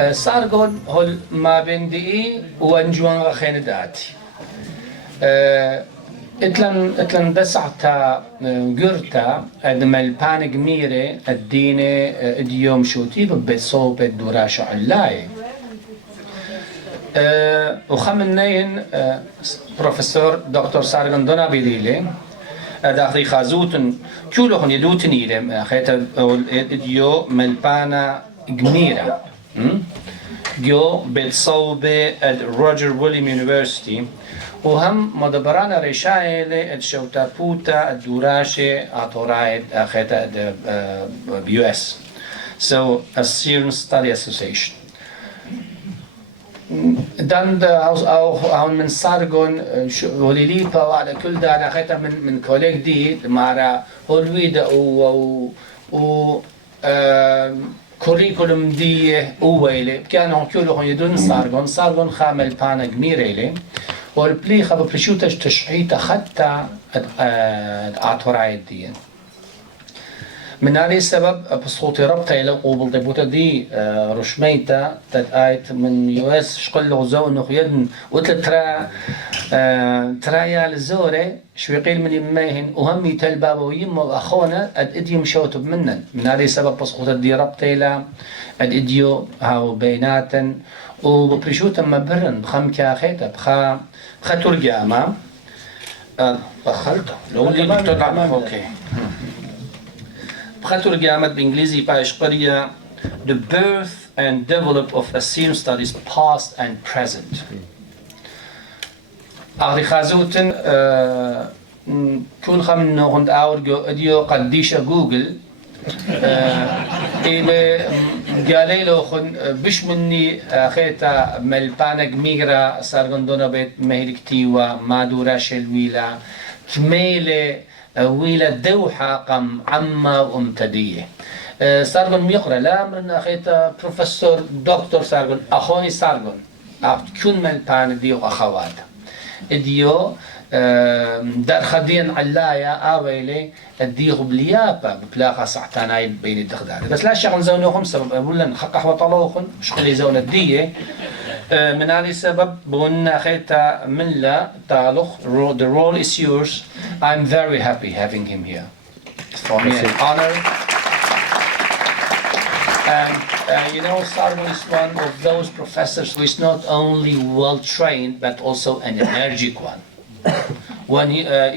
Sargon hol ma bindi وانجوان غخينداتي اتلن دسعتا قرتا ادما البان قميري الديني اديوم شوتي ببصوب الدراش علاي وخمنين بروفيسور دكتور سارغون دونابيديلي داخلي خازوتن كلهم يدوتني لهم خيتا اديو ملبانا قميرة جو بتصوبة روجر ويليام يونيفرسيتي وهم مدبرانا رشايلة الشوتا بوتا الدوراشة عطورايد أخيتا بيو اس so Assyrian Study Association dann auch من سارغون وليليبا وعلى كل ده أخيتا من كوليك دي مارا هولويدا و كوريكولوم دي أويلة كانوا كلهم يدون سارغون خامل بانا جميريلة والبلي خبر بريشوتش تشعيت حتى عطورايد دي من هذا السبب بصوتي ربطة إلى قبل دبوتا دي رشميتا تتآيت من يو اس شقل غزو نخيدن وتل ترايا للزورة شويقيل من يميهن وهم يتلبابا ويما وأخونا اديهم شوتب منن من هذا السبب بصوتي دي ربطة إلى اديو هاو بيناتا وبريشوتا مبرن بخم كاخيتا بخا ترجمة بخلته لو اللي تطلع اوكي بخاطر جامد بإنجليزي باش قرية The Birth and Development of Assyrian Studies Past and Present. أغري خازوتن كون خمن نوغند أورجو أديو قديشة جوجل إلى قالي له خن بش مني خيتا ملبانا جميرة سارغون دونابد مهلكتيوا ما دوراش الويلا تميلة ويلا دوحة قم عما وامتدية سارغون ميقرأ لا أمرنا أخيتا بروفيسور دكتور سارغون أخوني سارغون كون ملبانا ديو أخواتا ديو دار خدين علايا آويلي الديغ بليابا ببلاغة ساعتاناي بين الدخدار بس لا شغل زونوهم سبب ولا نحقق وطلوخن شغل زون الدية من هذا السبب بقولنا خيتا من لا تعلق the role is yours. I'm very happy having him here. It's for me an honor. And you know, Sargon is one of those professors who is not only well trained but also an energetic one. When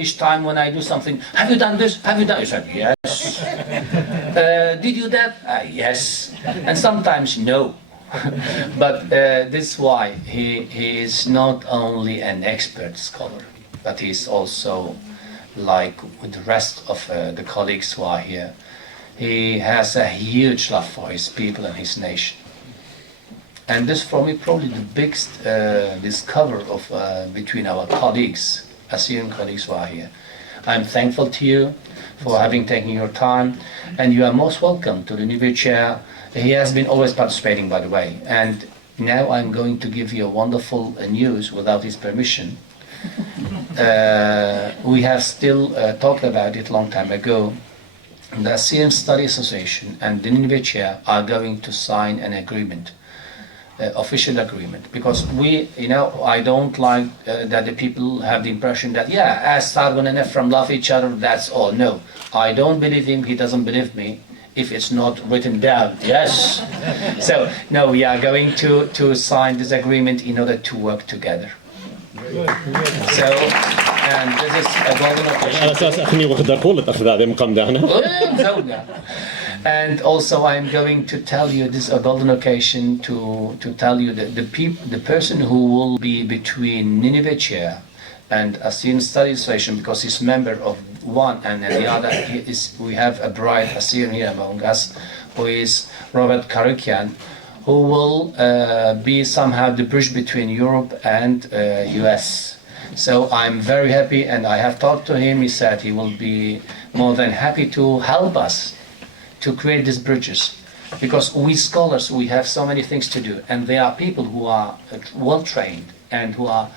each time when I do something, have you done this? Have you done? He said, yes. Did you that? Yes. And sometimes no. But this is why he is not only an expert scholar, but he is also, like with the rest of the colleagues who are here, he has a huge love for his people and his nation. And this for me probably the biggest discovery of between our colleagues, Assyrian colleagues who are here. I'm thankful to you for having taken your time, and you are most welcome to the Ninive Chair. He has been always participating, by the way, and now I'm going to give you a wonderful news without his permission. We have still talked about it a long time ago. The Assyrian Study Association and the Ninive Chair are going to sign an agreement. Official agreement, because I don't like that the people have the impression that as Sargon and Ephraim love each other, that's all. No, I don't believe him, he doesn't believe me if it's not written down. Yes. So no, we are going to sign this agreement in order to work together. So, and this is a golden occasion. And also I'm going to tell you this is a golden occasion to tell you that the person who will be between Ninive Chair and Assyrian Study Association, because he's member of one and the other, we have a bright Assyrian here among us, who is Robert Karikian, who will be somehow the bridge between Europe and US. So I'm very happy, and I have talked to him. He said he will be more than happy to help us to create these bridges, because we scholars, we have so many things to do, and there are people who are well trained and who are,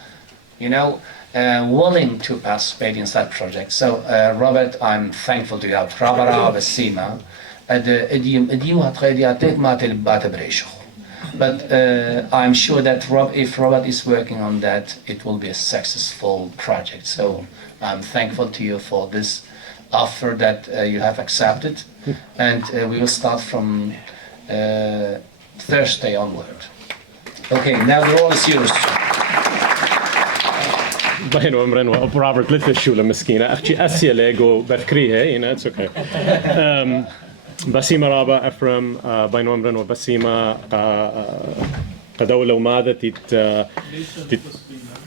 willing to participate in such projects. So Robert, I'm thankful to you. But I'm sure that if Robert is working on that, it will be a successful project. So I'm thankful to you for this offer that you have accepted, and we will start from Thursday onward. Okay, now the role is yours. بين عمرنا وأبو روبرت لث الشولة مسكينة أختي أسيا ليجو بذكريها it's okay. بسيمة رابع أفرم بين عمرنا وبسيمة قدولة وماذا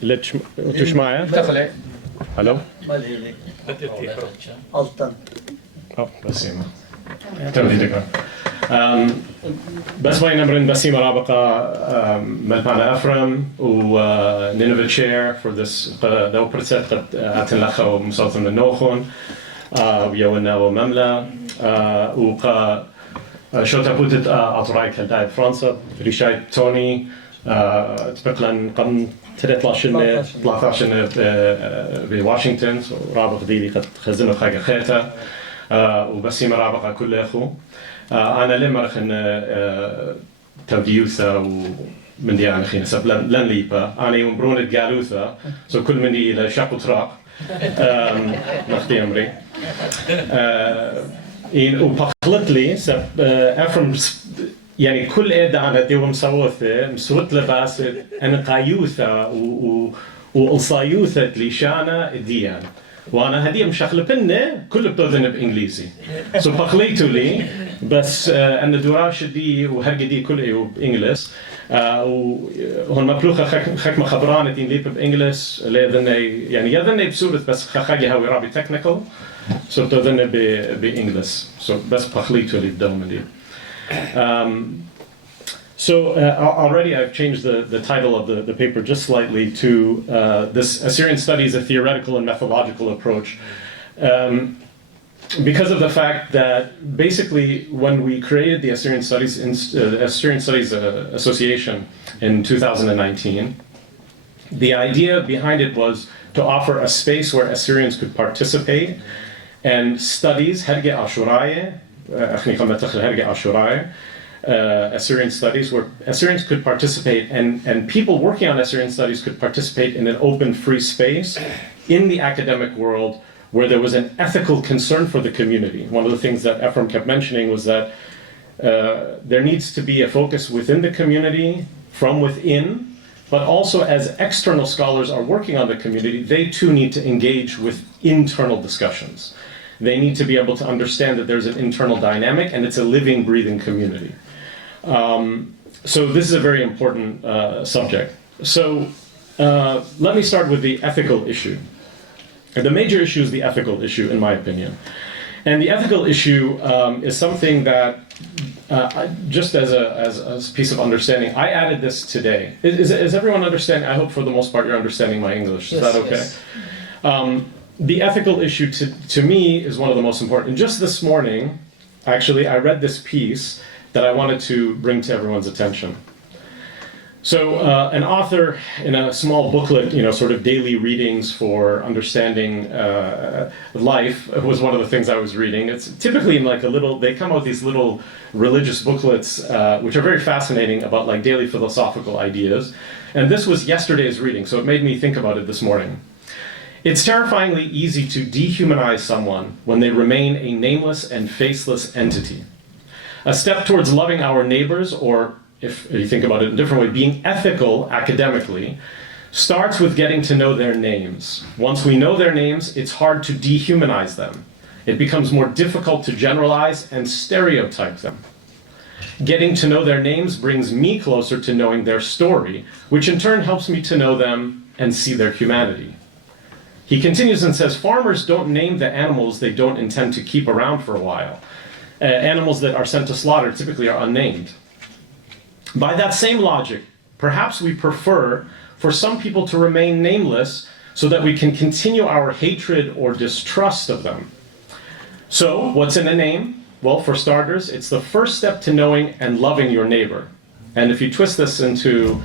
لتش معي هلو ألطن بسيمة تمام بس بين أمرين بسيمة رابقة ملبانا أفرم ونينيفه Chaire for this دو برسات قد أتنلخا ومسلطن من نوخون ويونا ومملا وقا شو تبوتت أطراي كالداية فرنسا ريشاي توني تبقلن قم 13 بواشنطن رابق ديلي قد خزنوا خاقة خيتا وبسيمة رابقة كل أخو أنا لما رخن تبديوثا ومن دي أنا خين سب لن ليبا أنا يوم برونة جالوثا سو كل من دي إلى شاق وطراق نختي أمري إن وبخلت لي سب أفرم يعني كل إيدا أنا ديوم سووثة مسوت لباس أنا قايوثا وألصايوثة ليشانا ديان وانا هديه مشغله بنه كله بتوذن بانجليزي سو بخليتو لي بس ان دوراش دي وهرجي دي كله بانجلس وهون مبلوخه خك خبرانه دي ليب بانجلس لذن يعني يذن بصوره بس خاجي هاوي رابي تكنيكال سو بتوذن بانجلس سو بس بخليتو لي بدوم دي So already I've changed the title of the paper just slightly to this Assyrian Studies, a theoretical and methodological approach. Because of the fact that basically when we created the Assyrian Studies Association in 2019, the idea behind it was to offer a space where Assyrians could participate and studies Herge Ashuraye, Assyrian studies, where Assyrians could participate and people working on Assyrian studies could participate in an open, free space in the academic world where there was an ethical concern for the community. One of the things that Ephraim kept mentioning was that there needs to be a focus within the community, from within, but also as external scholars are working on the community, they too need to engage with internal discussions. They need to be able to understand that there's an internal dynamic and it's a living, breathing community. So this is a very important subject. So let me start with the ethical issue. And the major issue is the ethical issue, in my opinion. And the ethical issue is something that, just as a piece of understanding, I added this today. Is everyone understanding? I hope for the most part you're understanding my English. Is that okay? Yes. The ethical issue to me is one of the most important. And just this morning, actually, I read this piece that I wanted to bring to everyone's attention. So an author in a small booklet, sort of daily readings for understanding life was one of the things I was reading. It's typically in like they come out with these little religious booklets, which are very fascinating about like daily philosophical ideas. And this was yesterday's reading, so it made me think about it this morning. It's terrifyingly easy to dehumanize someone when they remain a nameless and faceless entity. A step towards loving our neighbors, or if you think about it in a different way, being ethical academically, starts with getting to know their names. Once we know their names, it's hard to dehumanize them. It becomes more difficult to generalize and stereotype them. Getting to know their names brings me closer to knowing their story, which in turn helps me to know them and see their humanity. He continues and says, farmers don't name the animals they don't intend to keep around for a while. Animals that are sent to slaughter typically are unnamed. By that same logic, perhaps we prefer for some people to remain nameless so that we can continue our hatred or distrust of them. So, what's in a name? Well, for starters, it's the first step to knowing and loving your neighbor. And if you twist this into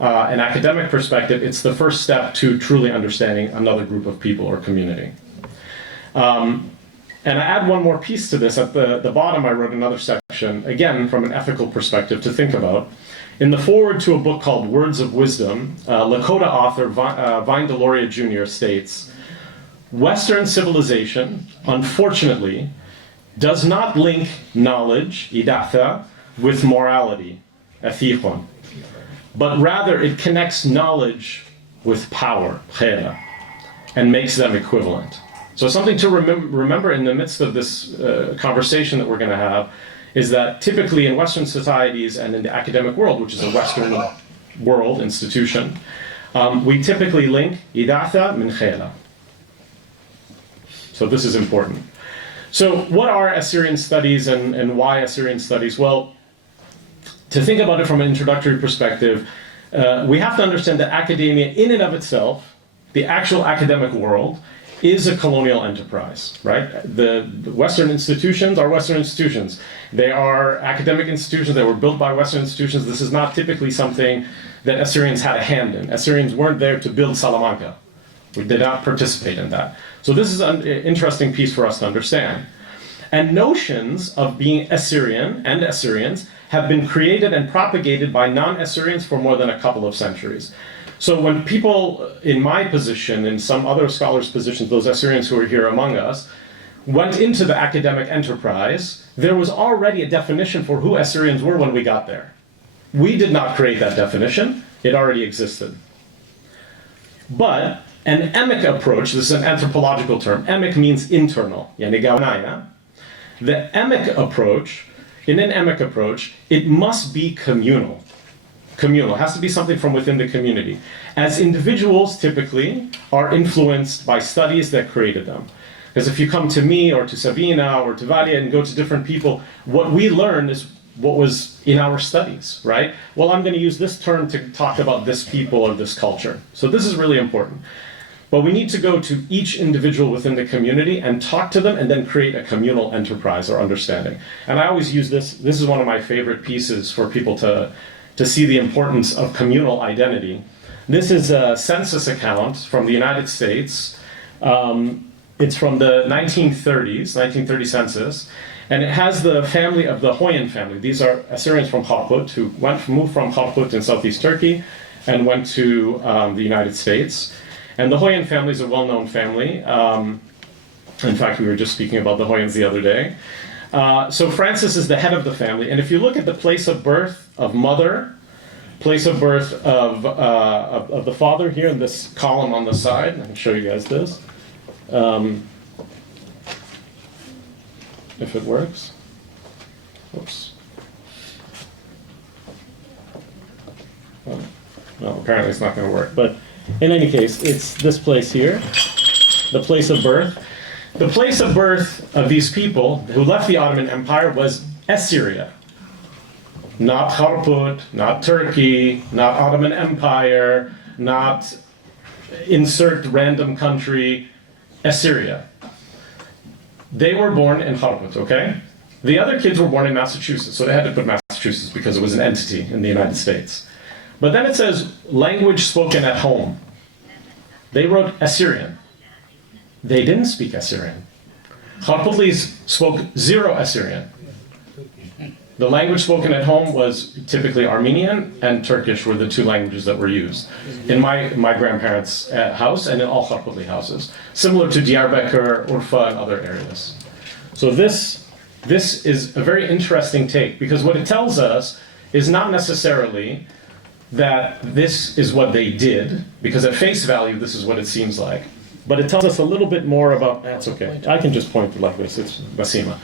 an academic perspective, it's the first step to truly understanding another group of people or community. And I add one more piece to this. At the bottom, I wrote another section question, again, from an ethical perspective to think about. In the foreword to a book called Words of Wisdom, Lakota author Vine Deloria Jr. states, Western civilization, unfortunately, does not link knowledge, idatha, with morality, ethiqon, but rather it connects knowledge with power, khera, and makes them equivalent. So something to remember in the midst of this conversation that we're going to have is that typically in Western societies and in the academic world, which is a Western world institution, we typically link idatha min khela. So this is important. So what are Assyrian studies and why Assyrian studies? Well, to think about it from an introductory perspective, we have to understand that academia in and of itself, the actual academic world, is a colonial enterprise, right? The Western institutions are Western institutions. They are academic institutions that were built by Western institutions. This is not typically something that Assyrians had a hand in. Assyrians weren't there to build Salamanca. We did not participate in that. So this is an interesting piece for us to understand. And notions of being Assyrian and Assyrians have been created and propagated by non-Assyrians for more than a couple of centuries. So when people in my position, in some other scholars' positions, those Assyrians who are here among us, went into the academic enterprise, there was already a definition for who Assyrians were when we got there. We did not create that definition. It already existed. But an emic approach, this is an anthropological term, emic means internal, yani gawanaya. The emic approach, in an emic approach, it must be communal. Communal, it has to be something from within the community. As individuals typically are influenced by studies that created them. Because if you come to me or to Sabina or to Valia and go to different people, what we learn is what was in our studies, right? Well, I'm going to use this term to talk about this people or this culture. So this is really important. But we need to go to each individual within the community and talk to them and then create a communal enterprise or understanding. And I always use this. This is one of my favorite pieces for people to see the importance of communal identity. This is a census account from the United States. It's from the 1930 census, and it has the family of the Hoyan family. These are Assyrians from Kharput who moved from Kharput in southeast Turkey and went to the United States. And the Hoyan family is a well-known family. In fact, we were just speaking about the Hoyans the other day. So Francis is the head of the family, and if you look at the place of birth of mother, place of birth of the father here in this column on the side, I can show you guys this. If it works. Oops. No, apparently it's not going to work. But in any case, it's this place here, the place of birth. The place of birth of these people who left the Ottoman Empire was Assyria. Not Kharput, not Turkey, not Ottoman Empire, not insert random country, Assyria. They were born in Kharput, okay? The other kids were born in Massachusetts, so they had to put Massachusetts because it was an entity in the United States. But then it says language spoken at home. They wrote Assyrian. They didn't speak Assyrian. Kharputlis spoke zero Assyrian. The language spoken at home was typically Armenian and Turkish were the two languages that were used in my grandparents' house and in all Kharputli houses, similar to Diyarbakir, Urfa, and other areas. So this is a very interesting take, because what it tells us is not necessarily that this is what they did, because at face value this is what it seems like, but it tells us a little bit more about, that's okay, I can just point like this, it's Basima.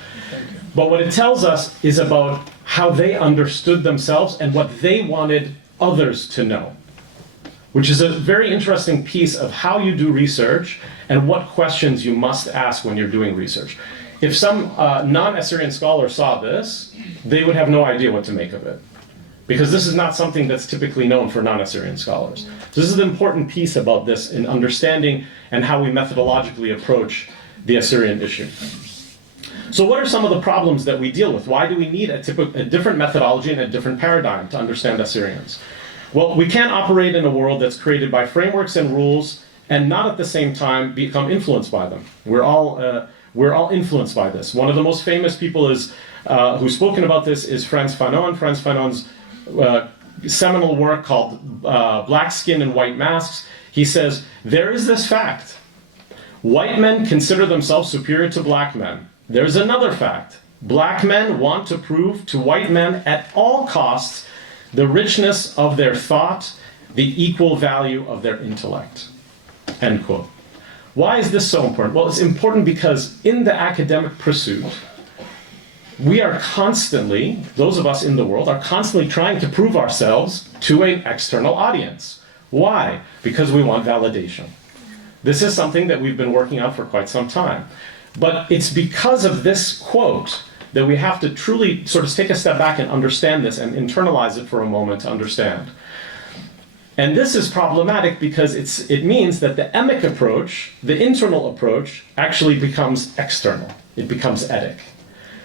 But what it tells us is about how they understood themselves and what they wanted others to know, which is a very interesting piece of how you do research and what questions you must ask when you're doing research. If some non-Assyrian scholar saw this, they would have no idea what to make of it, because this is not something that's typically known for non-Assyrian scholars. So this is an important piece about this in understanding and how we methodologically approach the Assyrian issue. So what are some of the problems that we deal with? Why do we need a different methodology and a different paradigm to understand Assyrians? Well, we can't operate in a world that's created by frameworks and rules and not at the same time become influenced by them. We're all we're all influenced by this. One of the most famous people who's spoken about this is Frantz Fanon. Frantz Fanon's seminal work called Black Skin and White Masks. He says, there is this fact. White men consider themselves superior to black men. There's another fact. Black men want to prove to white men at all costs the richness of their thought, the equal value of their intellect. End quote. Why is this so important? Well, it's important because in the academic pursuit, we are constantly, those of us in the world, are constantly trying to prove ourselves to an external audience. Why? Because we want validation. This is something that we've been working on for quite some time. But it's because of this quote that we have to truly sort of take a step back and understand this and internalize it for a moment to understand. And this is problematic because it means that the emic approach, the internal approach, actually becomes external. It becomes etic.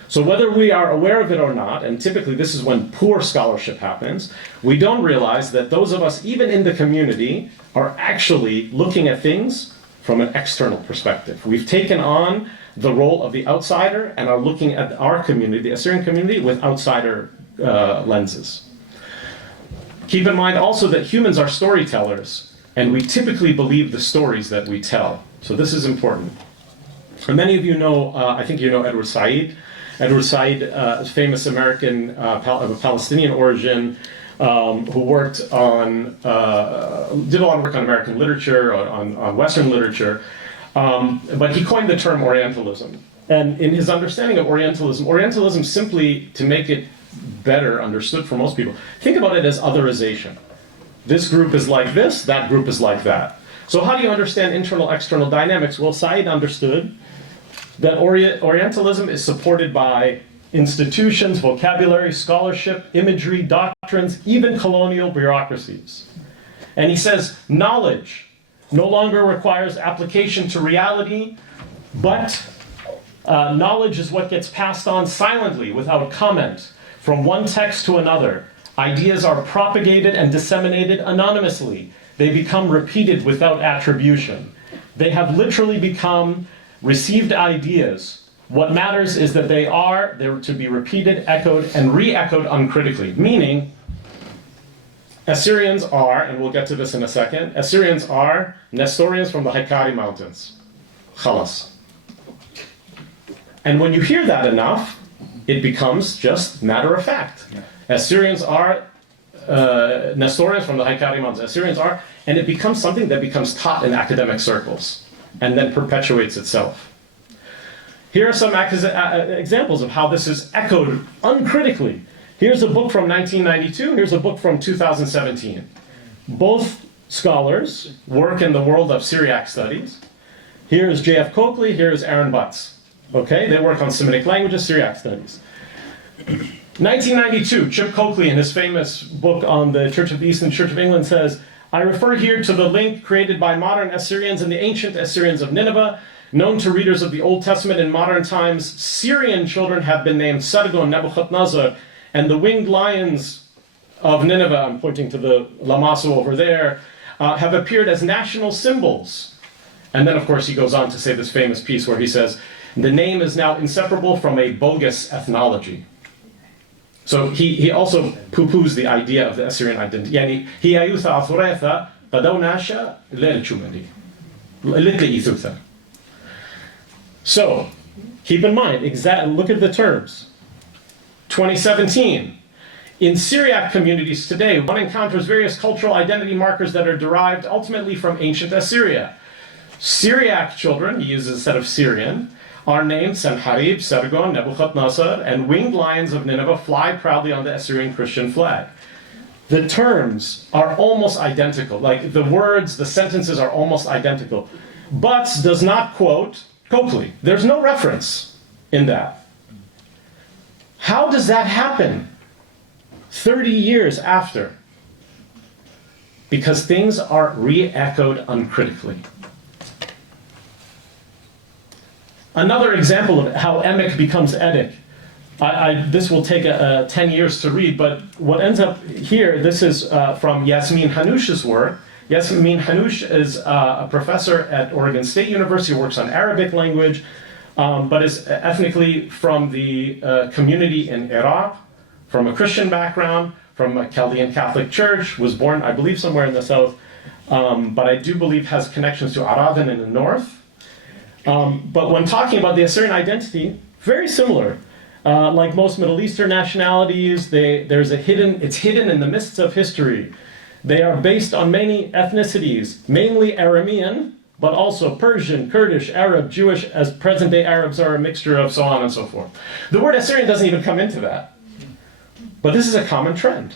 So whether we are aware of it or not, and typically this is when poor scholarship happens, we don't realize that those of us, even in the community, are actually looking at things from an external perspective. We've taken on the role of the outsider and are looking at our community, the Assyrian community, with outsider lenses. Keep in mind also that humans are storytellers, and we typically believe the stories that we tell. So this is important. And many of you know, I think you know Edward Said. Edward Said, a famous American of Palestinian origin, who worked on, did a lot of work on American literature, on Western literature, but he coined the term Orientalism. And in his understanding of Orientalism simply, to make it better understood for most people, think about it as otherization. This group is like this, that group is like that. So how do you understand internal-external dynamics? Well, Said understood that Orientalism is supported by institutions, vocabulary, scholarship, imagery, doctrines, even colonial bureaucracies. And he says, knowledge no longer requires application to reality, but knowledge is what gets passed on silently, without comment, from one text to another. Ideas are propagated and disseminated anonymously. They become repeated without attribution. They have literally become received ideas. What matters is that they're to be repeated, echoed, and re-echoed uncritically. Meaning, Assyrians are, and we'll get to this in a second, Assyrians are Nestorians from the Haikari Mountains. Khalas. And when you hear that enough, it becomes just matter of fact. Yeah. Assyrians are Nestorians from the Haikari Mountains. Assyrians are, and it becomes something that becomes taught in academic circles and then perpetuates itself. Here are some examples of how this is echoed uncritically. Here's a book from 1992, here's a book from 2017. Both scholars work in the world of Syriac studies. Here's J.F. Coakley, here's Aaron Butts. Okay, they work on Semitic languages, Syriac studies. 1992, Chip Coakley, in his famous book on the Church of the East and Church of England, says, I refer here to the link created by modern Assyrians and the ancient Assyrians of Nineveh. Known to readers of the Old Testament in modern times, Syrian children have been named Sargon, Nebuchadnezzar, and the winged lions of Nineveh, I'm pointing to the Lamasu over there, have appeared as national symbols. And then, of course, he goes on to say this famous piece where he says, the name is now inseparable from a bogus ethnology. So he also poo-poos the idea of the Assyrian identity. So, keep in mind, look at the terms. 2017. In Syriac communities today, one encounters various cultural identity markers that are derived ultimately from ancient Assyria. Syriac children, he uses a set of Syrian, are named Sennacherib, Sargon, Nebuchadnezzar, and winged lions of Nineveh fly proudly on the Assyrian Christian flag. The terms are almost identical, like the words, the sentences are almost identical. Butts does not quote Coakley. There's no reference in that. How does that happen 30 years after? Because things are re-echoed uncritically. Another example of how emic becomes etic. This will take 10 years to read, but what ends up here, this is from Yasmin Hanoush's work. Yasmin Hanoush is a professor at Oregon State University, works on Arabic language, but is ethnically from the community in Iraq, from a Christian background, from a Chaldean Catholic church, was born, I believe, somewhere in the south, but I do believe has connections to Aradan in the north. But when talking about the Assyrian identity, very similar. Like most Middle Eastern nationalities, it's hidden in the mists of history. They are based on many ethnicities, mainly Aramean, but also Persian, Kurdish, Arab, Jewish, as present-day Arabs are a mixture of so on and so forth. The word Assyrian doesn't even come into that. But this is a common trend.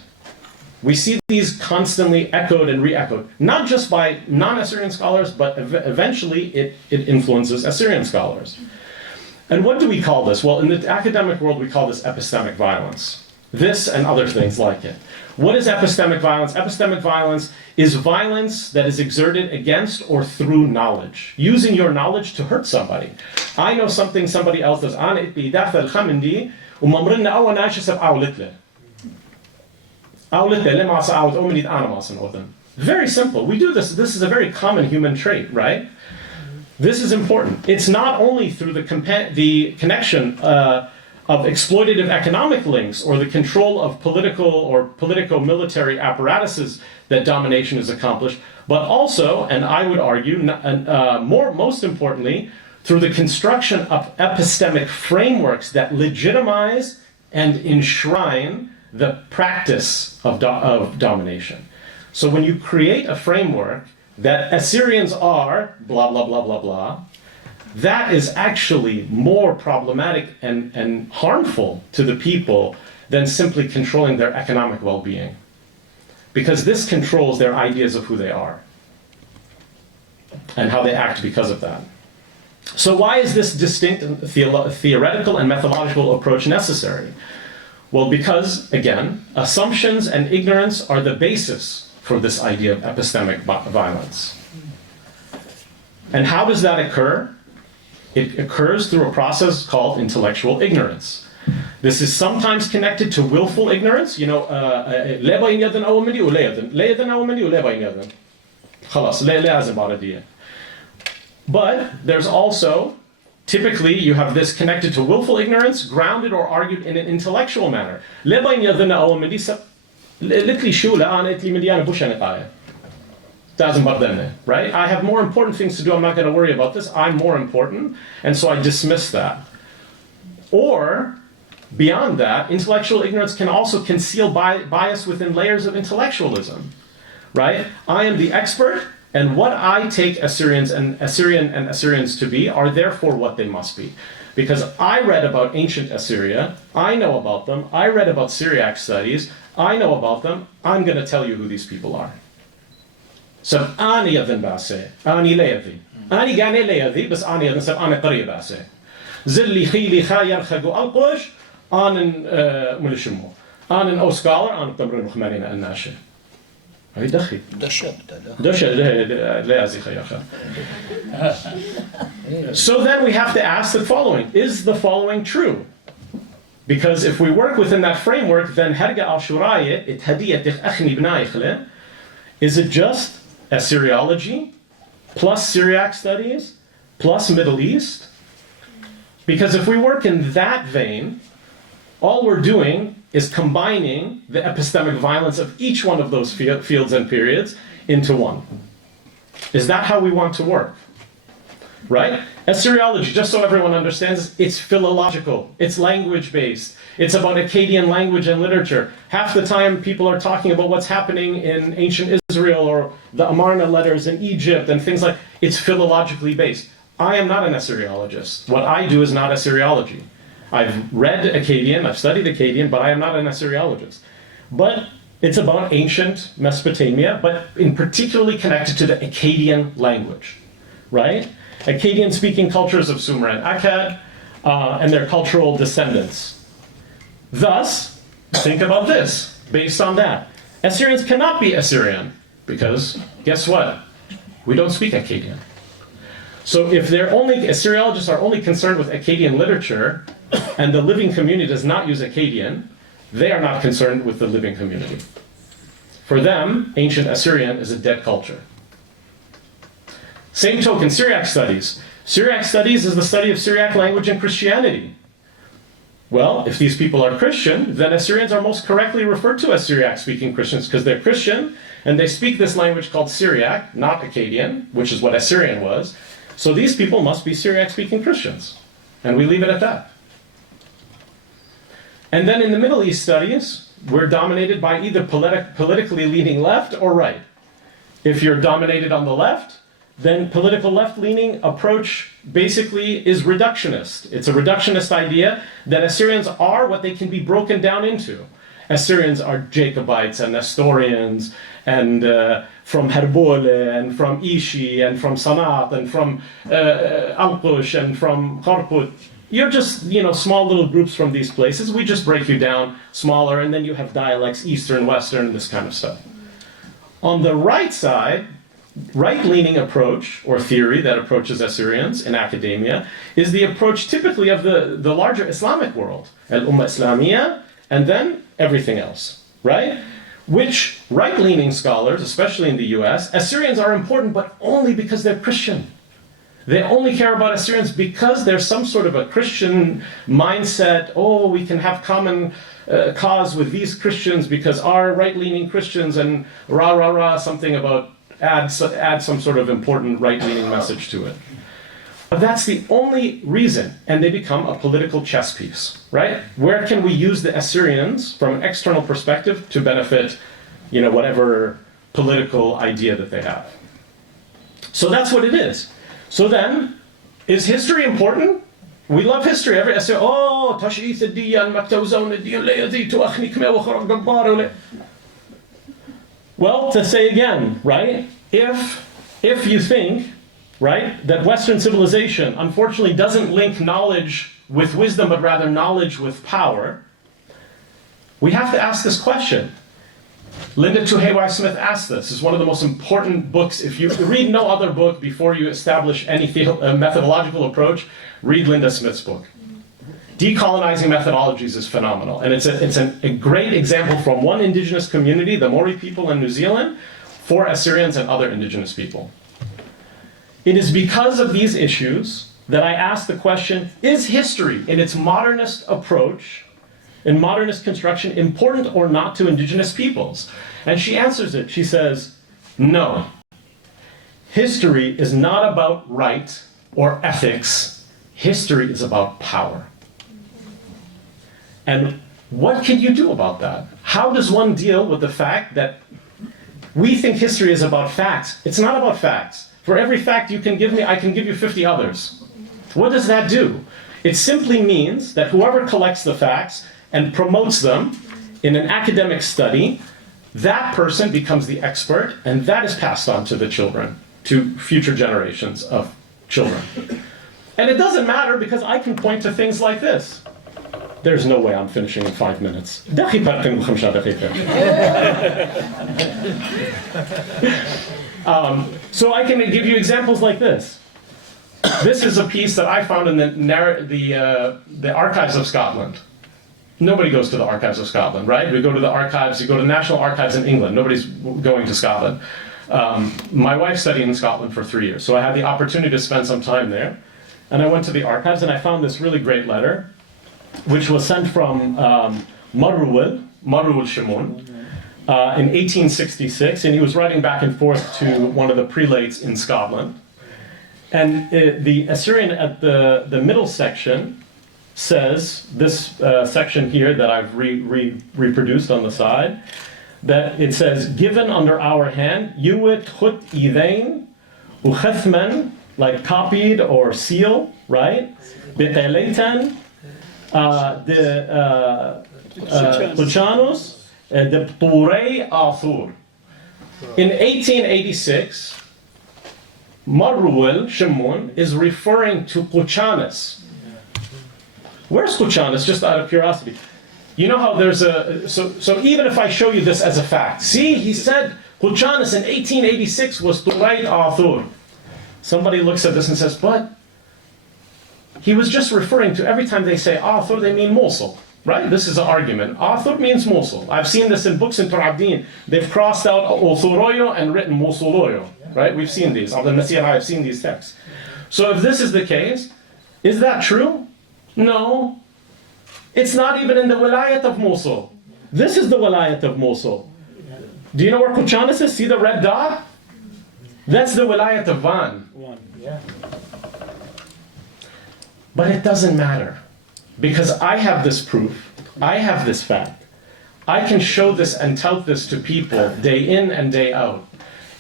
We see these constantly echoed and re-echoed, not just by non-Assyrian scholars, but eventually it influences Assyrian scholars. And what do we call this? Well, in the academic world, we call this epistemic violence. This and other things like it. What is epistemic violence? Epistemic violence is violence that is exerted against or through knowledge, using your knowledge to hurt somebody. I know something somebody else does. Very simple. We do this. This is a very common human trait, right? This is important. It's not only through the connection of exploitative economic links or the control of political or politico-military apparatuses that domination is accomplished, but also, and I would argue, most importantly, through the construction of epistemic frameworks that legitimize and enshrine the practice of domination. So when you create a framework that Assyrians are blah, blah, blah, blah, blah, that is actually more problematic and harmful to the people than simply controlling their economic well-being. Because this controls their ideas of who they are and how they act because of that. So why is this distinct theoretical and methodological approach necessary? Well, because, again, assumptions and ignorance are the basis for this idea of epistemic violence. And how does that occur? It occurs through a process called intellectual ignorance. This is sometimes connected to willful ignorance. You know, but there's also, typically, you have this connected to willful ignorance, grounded or argued in an intellectual manner. Right? I have more important things to do. I'm not going to worry about this. I'm more important. And so I dismiss that. Or, beyond that, intellectual ignorance can also conceal bias within layers of intellectualism. Right? I am the expert, and what I take Assyrians to be are therefore what they must be. Because I read about ancient Assyria, I know about them, I read about Syriac studies, I know about them, I'm going to tell you who these people are. So أنا يذن باسه أنا لا يذي أنا جاني لا يذي بس أنا يذن سب أنا قريب باسه زلي خيلي خاير خجو ألقش أنا ملشمو أنا أو سكالر أنا تمرين مخمرين الناشئ هاي دخي دش لا يزي خير. So then we have to ask the following: is the following true? Because if we work within that framework, then هرجع على شراية الهدية تخني بنايخله. Is it just Assyriology, plus Syriac studies, plus Middle East? Because if we work in that vein, all we're doing is combining the epistemic violence of each one of those fields and periods into one. Is that how we want to work? Right? Assyriology, just so everyone understands, it's philological, it's language-based, it's about Akkadian language and literature. Half the time people are talking about what's happening in ancient Israel or the Amarna letters in Egypt and things like, it's philologically based. I am not an Assyriologist. What I do is not Assyriology. I've read Akkadian, I've studied Akkadian, but I am not an Assyriologist. But it's about ancient Mesopotamia, but in particularly connected to the Akkadian language, right? Akkadian-speaking cultures of Sumer and Akkad, and their cultural descendants. Thus, think about this, based on that. Assyrians cannot be Assyrian, because guess what? We don't speak Akkadian. So if Assyriologists are only concerned with Akkadian literature, and the living community does not use Akkadian, they are not concerned with the living community. For them, ancient Assyrian is a dead culture. Same token, Syriac studies. Syriac studies is the study of Syriac language and Christianity. Well, if these people are Christian, then Assyrians are most correctly referred to as Syriac-speaking Christians because they're Christian and they speak this language called Syriac, not Akkadian, which is what Assyrian was. So these people must be Syriac-speaking Christians. And we leave it at that. And then in the Middle East studies, we're dominated by either politically leaning left or right. If you're dominated on the left, then political left-leaning approach basically is reductionist. It's a reductionist idea that Assyrians are what they can be broken down into. Assyrians are Jacobites and Nestorians and from Herbole and from Ishi and from Sanat and from Alqush and from Kharput. You're just, small little groups from these places. We just break you down smaller, and then you have dialects, Eastern, Western, this kind of stuff. On the right side, right-leaning approach or theory that approaches Assyrians in academia is the approach typically of the larger Islamic world, Al-Ummah Islamiyya, and then everything else, right? Which right-leaning scholars, especially in the US, Assyrians are important, but only because they're Christian. They only care about Assyrians because there's some sort of a Christian mindset. Oh, we can have common cause with these Christians because our right-leaning Christians and something about add some sort of important right-leaning message to it. But that's the only reason, and they become a political chess piece, right? Where can we use the Assyrians from an external perspective to benefit, whatever political idea that they have? So that's what it is. So then, is history important? We love history. Every essay, tash'ith ad-diyan, maktawzawna ad-diyan, la yazitu akhni kama wa kharaj gabbar. Well, to say again, right? If you think, right, that Western civilization unfortunately doesn't link knowledge with wisdom, but rather knowledge with power, we have to ask this question. Linda Tuhei Smith asked this. It's one of the most important books. If you read no other book before you establish any methodological approach, read Linda Smith's book. Decolonizing methodologies is phenomenal. And it's a great example from one indigenous community, the Maori people in New Zealand, for Assyrians and other indigenous people. It is because of these issues that I ask the question, is history in its modernist approach, in modernist construction, important or not to indigenous peoples? And she answers it. She says, no. History is not about right or ethics. History is about power. And what can you do about that? How does one deal with the fact that we think history is about facts? It's not about facts. For every fact you can give me, I can give you 50 others. What does that do? It simply means that whoever collects the facts and promotes them in an academic study, that person becomes the expert, and that is passed on to the children, to future generations of children. And it doesn't matter because I can point to things like this. There's no way I'm finishing in 5 minutes. So I can give you examples like this. This is a piece that I found in the Archives of Scotland. Nobody goes to the Archives of Scotland, right? We go to the archives, you go to National Archives in England. Nobody's going to Scotland. My wife studied in Scotland for 3 years, so I had the opportunity to spend some time there. And I went to the archives and I found this really great letter, which was sent from Marruwil Shimun in 1866, and he was writing back and forth to one of the prelates in Scotland. And the Assyrian at the middle section says, this section here that I've reproduced on the side, that it says, given under our hand, Yuwit Chut Idain Uchethman, like copied or seal, right? Betelatan, the Puchanus, the Pturei Athur. In 1886, Marruwil Shimun is referring to Puchanus. Where's Puchanus, just out of curiosity? You know how there's so even if I show you this as a fact, see, he said Puchanus in 1886 was Pturei Athur. Somebody looks at this and says, but he was just referring to, every time they say Athur, they mean Mosul, right? This is an argument. Athur means Mosul. I've seen this in books in Turabdin. They've crossed out Othuroyo and written Mosuloyo, right? We've seen these. Abdul Nasir, I've seen these texts. So if this is the case, is that true? No. It's not even in the wilayat of Mosul. This is the wilayat of Mosul. Do you know where Kuchanis is? See the red dot? That's the wilayat of Van. But it doesn't matter. Because I have this proof. I have this fact. I can show this and tout this to people day in and day out.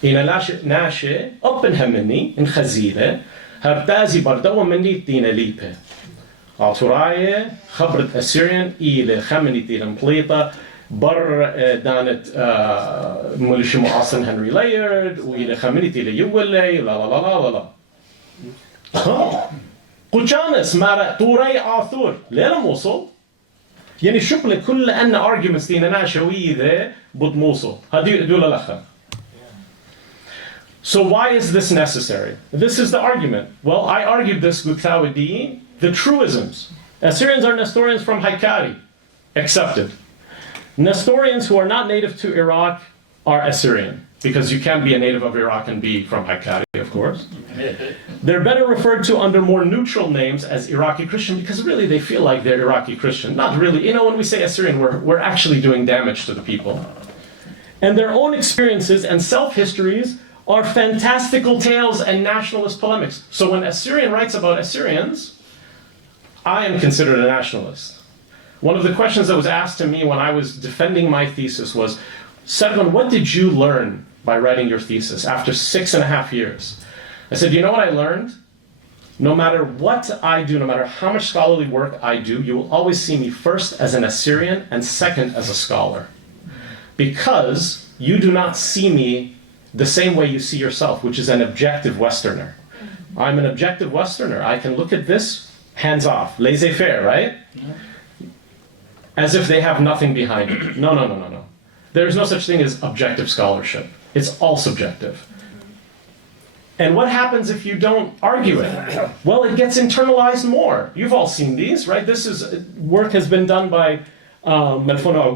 إن ناشئ أبنها مني إن خزيلة هرتازي بردوا مني تينا ليبه عطراية خبرت أسيريان إلى خمني تينا مبليطة بر دانت ملشم أصلا هنري لايرد وإلى خمني تينا يولي لا لا لا لا لا قجانس مارا طوري آثور لينا موصل يعني شكل كل أن arguments تينا ناشوي ذا بود موصل هذي دولا لخا. So why is this necessary? This is the argument. Well, I argued this with Thawadi, the truisms. Assyrians are Nestorians from Haikari. Accepted. Nestorians who are not native to Iraq are Assyrian, because you can't be a native of Iraq and be from Haikari, of course. They're better referred to under more neutral names as Iraqi Christian, because really they feel like they're Iraqi Christian. Not really. You know, when we say Assyrian, we're actually doing damage to the people. And their own experiences and self-histories are fantastical tales and nationalist polemics. So when Assyrian writes about Assyrians, I am considered a nationalist. One of the questions that was asked to me when I was defending my thesis was, Sargon, what did you learn by writing your thesis after 6.5 years? I said, you know what I learned? No matter what I do, no matter how much scholarly work I do, you will always see me first as an Assyrian and second as a scholar. Because you do not see me the same way you see yourself, which is an objective Westerner. I'm an objective Westerner. I can look at this, hands off, laissez-faire, right? As if they have nothing behind it. No, no, no, no, no. There's no such thing as objective scholarship. It's all subjective. And what happens if you don't argue it? Well, it gets internalized more. You've all seen these, right? This is work has been done by Melfono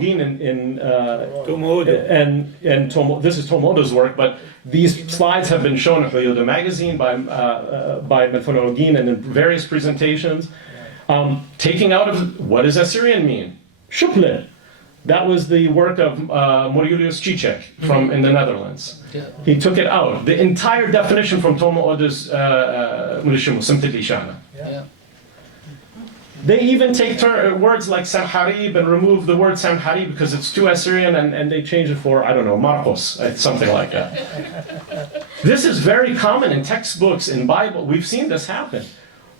and Tomo, this is Tomodo's work, but these slides have been shown in the magazine by Melfono and in various presentations. Taking out of what does Assyrian mean? Shuple. That was the work of Moriulius Cicek from in the Netherlands. Yeah. He took it out. The entire definition from Tomodo's Mulishimu Simtili Shana. They even take words like Samharib and remove the word Samharib because it's too Assyrian and they change it for, I don't know, Marcos, something like that. This is very common in textbooks, in Bible. We've seen this happen.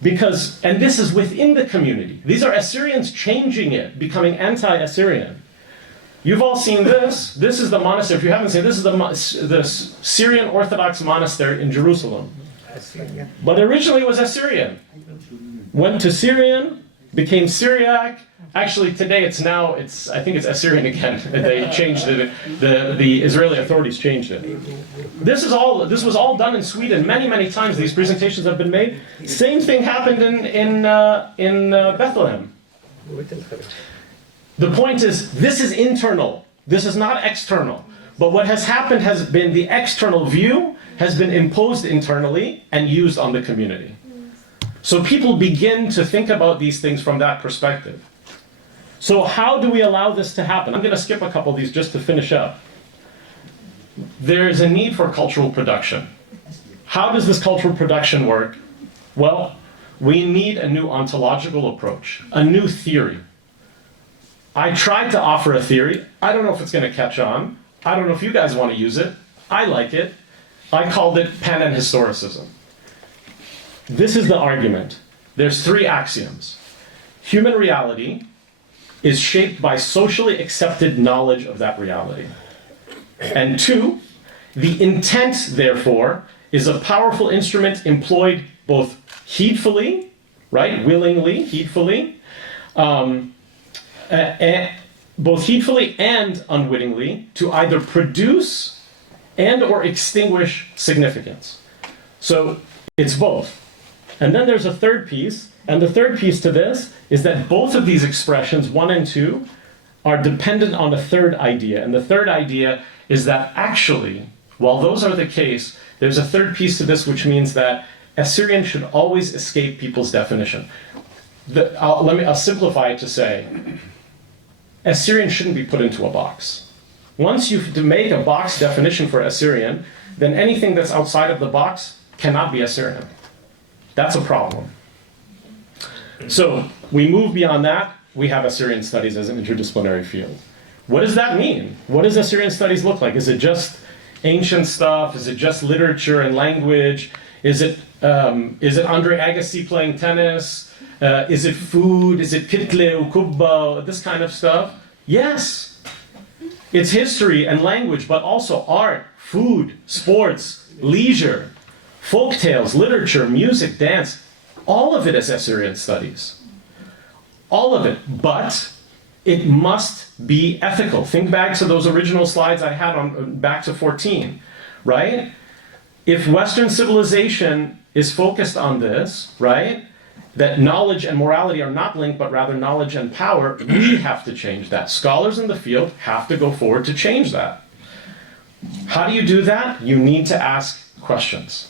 And this is within the community. These are Assyrians changing it, becoming anti-Assyrian. You've all seen this. This is the monastery. If you haven't seen it, this is the Syrian Orthodox monastery in Jerusalem. But originally it was Assyrian. Went to Syrian, became Syriac. Actually, today I think it's Assyrian again. They changed it. The Israeli authorities changed it. This was all done in Sweden many, many times. These presentations have been made. Same thing happened in Bethlehem. The point is, this is internal. This is not external. But what has happened has been the external view has been imposed internally and used on the community. So people begin to think about these things from that perspective. So how do we allow this to happen? I'm going to skip a couple of these just to finish up. There is a need for cultural production. How does this cultural production work? Well, we need a new ontological approach, a new theory. I tried to offer a theory. I don't know if it's going to catch on. I don't know if you guys want to use it. I like it. I called it panenhistoricism. This is the argument. There's 3 axioms. Human reality is shaped by socially accepted knowledge of that reality. And 2, the intent, therefore, is a powerful instrument employed both heedfully, right, willingly, heedfully, both heedfully and unwittingly, to either produce and or extinguish significance. So it's both. And then there's a third piece, and the third piece to this is that both of these expressions, 1 and 2, are dependent on a third idea. And the third idea is that actually, while those are the case, there's a third piece to this which means that Assyrian should always escape people's definition. I'll simplify it to say, Assyrian shouldn't be put into a box. Once you make a box definition for Assyrian, then anything that's outside of the box cannot be Assyrian. That's a problem. So we move beyond that. We have Assyrian studies as an interdisciplinary field. What does that mean? What does Assyrian studies look like? Is it just ancient stuff? Is it just literature and language? Is it Andre Agassi playing tennis? Is it food? Is it kitle, ukubba, this kind of stuff? Yes. It's history and language, but also art, food, sports, leisure, folk tales, literature, music, dance. All of it is Assyrian studies. All of it. But it must be ethical. Think back to those original slides I had on back to 14, right? If Western civilization is focused on this, right, that knowledge and morality are not linked, but rather knowledge and power, we have to change that. Scholars in the field have to go forward to change that. How do you do that? You need to ask questions.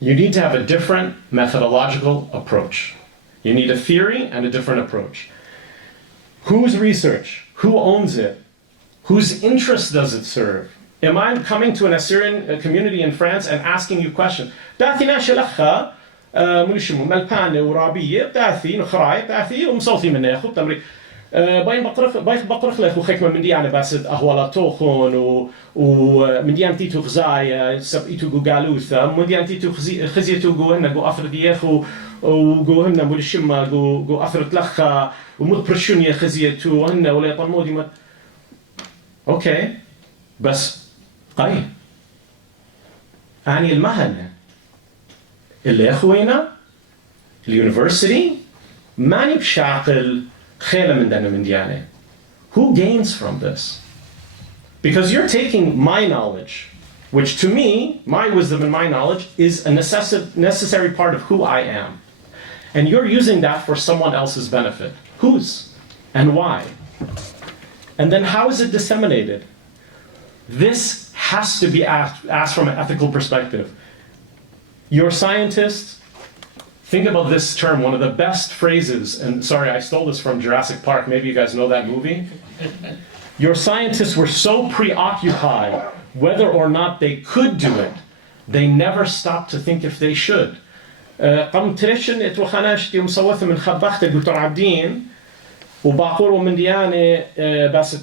You need to have a different methodological approach. You need a theory and a different approach. Whose research? Who owns it? Whose interest does it serve? Am I coming to an Assyrian community in France and asking you questions? باين بقرخ لك وخيك من دي أنا بس أهوالا توخون ومن دي أنتي تخزايا سبقيتو جو جالوثا من دي أنتي تخزيتو جو هنا جو أفرد يخو وجو هنا مول الشمة جو أفرد لخا ومد برشونيا خزيتو هنا ولا يطمودي مد أوكي بس قاي أني المهنة اللي أخوينا اليونيفرسيتي ماني بشاقل Who gains from this? Because you're taking my knowledge, which to me, my wisdom and my knowledge, is a necessary part of who I am. And you're using that for someone else's benefit. Whose? And why? And then how is it disseminated? This has to be asked from an ethical perspective. Your scientists, think about this term, one of the best phrases, and sorry, I stole this from Jurassic Park, maybe you guys know that movie. Your scientists were so preoccupied whether or not they could do it, they never stopped to think if they should. قم ترشن اتوخناشتي ومصوثة من خبختة دكتور عبدين وباقول ومن ديانة بس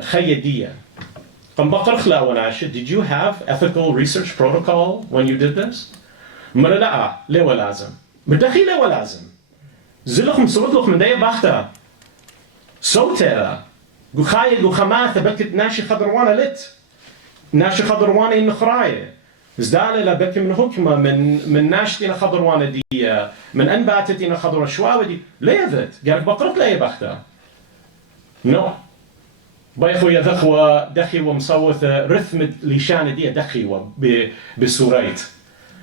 خيدية. قم بقر خلاوناشة, did you have ethical research protocol when you did this? مرة لا, ليه ولازم. مدخيلة ولازم زلخ مصوت لخ من داية باختا صوتها قو خاية قو خماثة بكت ناشي خضروانة لت ناشي خضروانة إن خراية زدالة لبكي من حكمة من ناشتي خضروانة دي من أنباتتي خضروانة شواوة دي ليه ذات قالك بقرت ليه باختا نو بايخو يا دخي ومصوثة رثمة ليشانة دي دخي بسوريت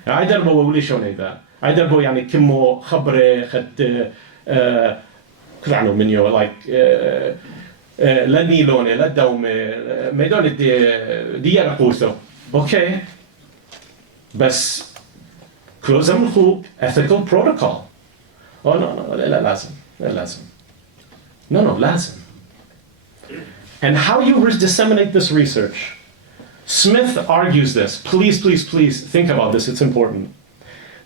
عايدر بولي شوني ذا عايدر بو يعني كمو خبرة خد كلعنو منيو like لا نيلوني لا دومي ميدون دي رقوسو اوكي بس كلوزم الخوب ethical protocol oh no لا لازم no لازم and how you disseminate this research. Smith argues this. Please think about this, it's important.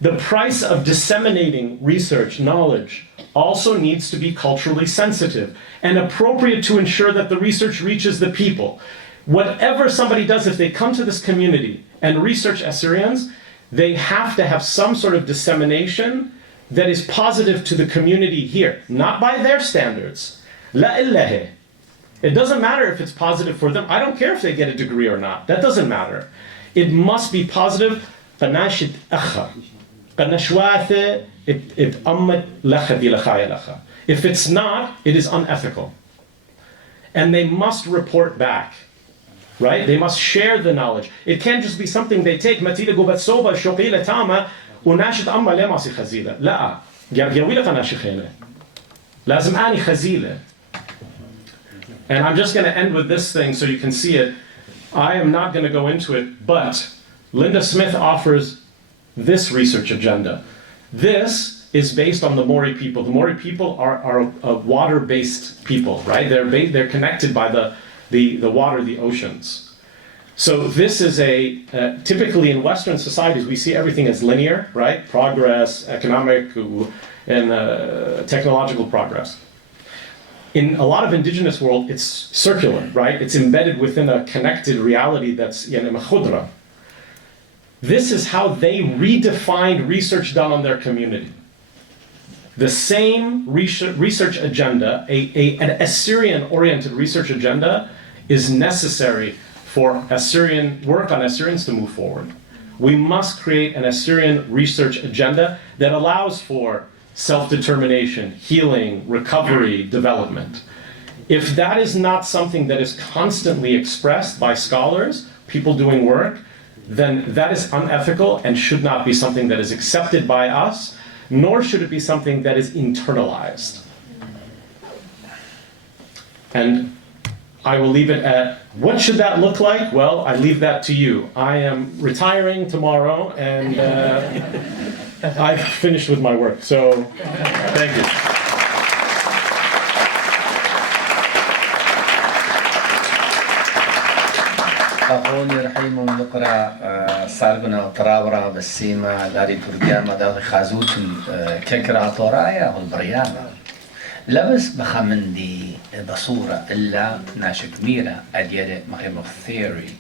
The price of disseminating research, knowledge, also needs to be culturally sensitive and appropriate to ensure that the research reaches the people. Whatever somebody does, if they come to this community and research Assyrians, they have to have some sort of dissemination that is positive to the community here, not by their standards. La illahi. It doesn't matter if it's positive for them. I don't care if they get a degree or not. That doesn't matter. It must be positive. If it's not, it is unethical. And they must report back. Right? They must share the knowledge. It can't just be something they take. And I'm just going to end with this thing so you can see it. I am not going to go into it, but Linda Smith offers this research agenda. This is based on the Mori people. The Mori people are a water-based people, right? They're connected by the water, the oceans. So this is typically in Western societies, we see everything as linear, right? Progress, economic and technological progress. In a lot of indigenous world, it's circular, right? It's embedded within a connected reality that's khudra. This is how they redefined research done on their community. The same research agenda, an Assyrian-oriented research agenda, is necessary for work on Assyrians to move forward. We must create an Assyrian research agenda that allows for self-determination, healing, recovery, development. If that is not something that is constantly expressed by scholars, people doing work, then that is unethical and should not be something that is accepted by us, nor should it be something that is internalized. And I will leave it at, what should that look like? Well, I leave that to you. I am retiring tomorrow, and I've finished with my work, so thank you. أخوني رحيم ونقرأ سارغنا وتراورا بالسيما داري ترجمة داري خازوت ككرا طورايا والبريامة لبس بخمندي بصورة إلا ناشك ميرا أديالي مخيمة ثيوري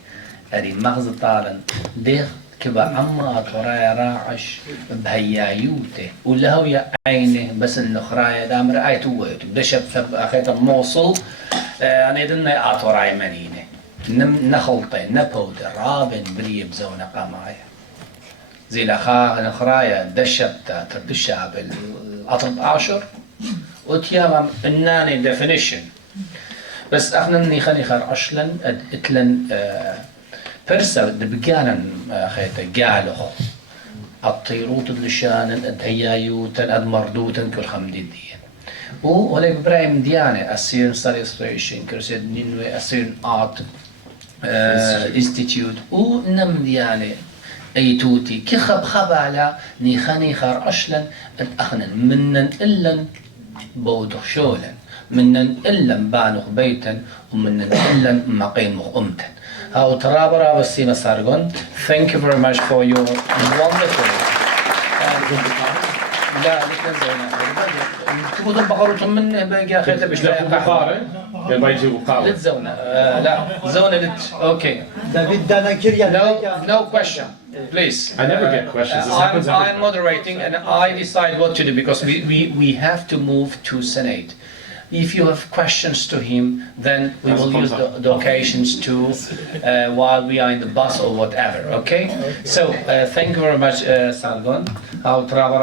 أدي مغز طالن ديغ كبا عما طورايا راعش بهيايوته ولا هو يا عينه بس النخرايا دام رأيت ويت بدشب أخيط موصل أنا يدنا أطورايا منينه نخلطين نبودر رابن بري بزونة قماية زي الأخا نخرايا دشبتا تردشها بالأطرب عاشر وتيامم الناني definition بس أخنني خاني خار أشلن اتلن برسا دبقانا خيطة قالخ الطيروت اللشان الهيايوتن المردوتن كل خمديدين ولك برايم ديانة Assyrian Studies Association كرسيد نينوي Assyrian Art Institute ونم ديانة أيتوتي كخب خبالة نيخاني خار أشلن الأخنن منن إلن بودخ شولن منن إلن بانخ بيتن ومنن إلن مقيمخ أمتن هاو ترابرا والسيما سارغون. Thank you very much for your wonderful لا لكن زينا تبودن بقروتهم من باقي أخيطة بشتاق بخاري لتزونا لا زونا لت okay no question please. I never get questions. I'm moderating and I decide what to do because we have to move to Senate. If you have questions to him, then we will use the occasions to while we are in the bus or whatever. Okay? So thank you very much, Sargon. I'll travel